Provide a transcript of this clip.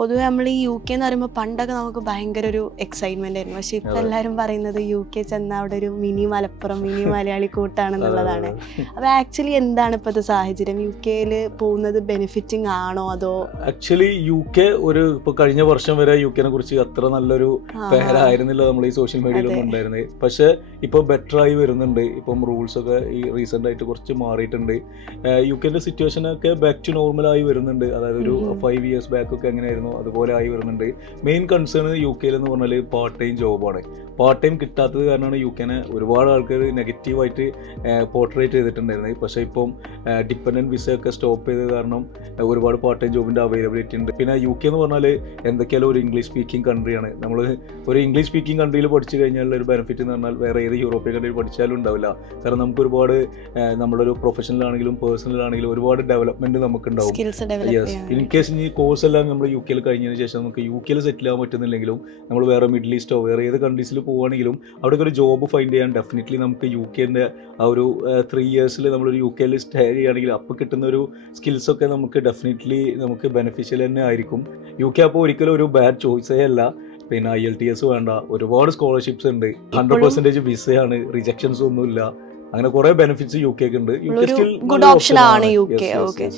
പൊതുവെ നമ്മൾ ഈ UK എന്ന് പറയുമ്പോൾ പണ്ടൊക്കെ നമുക്ക് ഭയങ്കര ഒരു എക്സൈറ്റ്മെന്റ് ആയിരുന്നു. പക്ഷെ ഇപ്പൊ എല്ലാവരും പറയുന്നത് UK ചെന്ന അവിടെ ഒരു മിനി മലപ്പുറം, മിനി മലയാളി കൂട്ടാണെന്നുള്ളതാണ്. അപ്പൊ ആക്ച്വലി എന്താണ് ഇപ്പോഴത്തെ സാഹചര്യം? UK പോകുന്നത് ബെനിഫിറ്റിംഗ് ആണോ അതോ? ആക്ച്വലി UK ഇപ്പൊ കഴിഞ്ഞ വർഷം വരെ UK കുറിച്ച് അത്ര നല്ലൊരു പേരായിരുന്നില്ല നമ്മൾ ഈ സോഷ്യൽ മീഡിയയിലൊന്നും ഉണ്ടായിരുന്നത്. പക്ഷെ ഇപ്പൊ ബെറ്റർ ആയി വരുന്നുണ്ട്. ഇപ്പം റൂൾസ് ഒക്കെ ഈ റീസെന്റ് ആയിട്ട് കുറച്ച് മാറിയിട്ടുണ്ട്. UK സിറ്റുവേഷൻ ഒക്കെ ബാക്ക് ടു നോർമൽ ആയി വരുന്നുണ്ട്. അതായത് ഒരു 5 years ബാക്ക് ഒക്കെ എങ്ങനെയായിരുന്നു അതുപോലെ ആയി വരുന്നുണ്ട്. മെയിൻ കൺസേൺ UK എന്ന് പറഞ്ഞാൽ പാർട്ട് ടൈം ജോബാണ്. പാർട്ട് ടൈം കിട്ടാത്തത് കാരണമാണ് UK ഒരുപാട് ആൾക്കാർ നെഗറ്റീവായിട്ട് പോർട്രേറ്റ് ചെയ്തിട്ടുണ്ടായിരുന്നത്. പക്ഷേ ഇപ്പം ഡിപ്പെൻഡൻറ്റ് വിസ ഒക്കെ സ്റ്റോപ്പ് ചെയ്തത് കാരണം ഒരുപാട് പാർട്ട് ടൈം ജോബിൻ്റെ അവൈലബിലിറ്റി ഉണ്ട്. പിന്നെ UK എന്ന് പറഞ്ഞാൽ എന്തൊക്കെയാലും ഒരു ഇംഗ്ലീഷ് സ്പീക്കിംഗ് കൺട്രിയാണ്. നമ്മൾ ഒരു ഇംഗ്ലീഷ് സ്പീക്കിംഗ് കൺട്രിയിൽ പഠിച്ചു കഴിഞ്ഞാൽ ഒരു ബെനിഫിറ്റ് എന്ന് പറഞ്ഞാൽ വേറെ ഏത് യൂറോപ്യൻ കൺട്രിയിൽ പഠിച്ചാലും ഉണ്ടാവില്ല. കാരണം നമുക്ക് ഒരുപാട് നമ്മളൊരു പ്രൊഫഷണലാണെങ്കിലും പേഴ്സണലാണെങ്കിലും ഒരുപാട് ഡെവലപ്മെൻറ്റ് നമുക്കുണ്ടാവും. യെസ്, ഇൻ കേസ് ഈ കോഴ്സ് എല്ലാം നമ്മൾ UK കഴിഞ്ഞതിന് ശേഷം നമുക്ക് UK സെറ്റിൽ ആകാൻ പറ്റുന്നില്ലെങ്കിലും നമ്മൾ വേറെ മിഡിൽ ഈസ്റ്റോ വേറെ ഏത് കൺട്രീസിൽ പോകുകയാണെങ്കിലും അവിടേക്ക് ഒരു ജോബ് ഫൈൻഡ് ചെയ്യാൻ ഡെഫിനറ്റ്ലി നമുക്ക് UK ആ ഒരു 3 years നമ്മളൊരു UK സ്റ്റേ ചെയ്യുകയാണെങ്കിൽ അപ്പോൾ കിട്ടുന്ന ഒരു സ്കിൽസൊക്കെ നമുക്ക് ഡെഫിനറ്റ്ലി നമുക്ക് ബെനിഫിഷ്യൽ തന്നെ ആയിരിക്കും. UK അപ്പോൾ ഒരിക്കലും ഒരു ബാഡ് ചോയ്സേ അല്ല. പിന്നെ IELTS വേണ്ട, ഒരുപാട് സ്കോളർഷിപ്സ് ഉണ്ട്, 100% വിസയാണ്, റിജക്ഷൻസ് ഒന്നുമില്ല, അങ്ങനെ കുറെ ബെനിഫിറ്റ്സ് UK ഉണ്ട്. ഗുഡ് ഓപ്ഷൻ ആണ് UK. ഓക്കെ.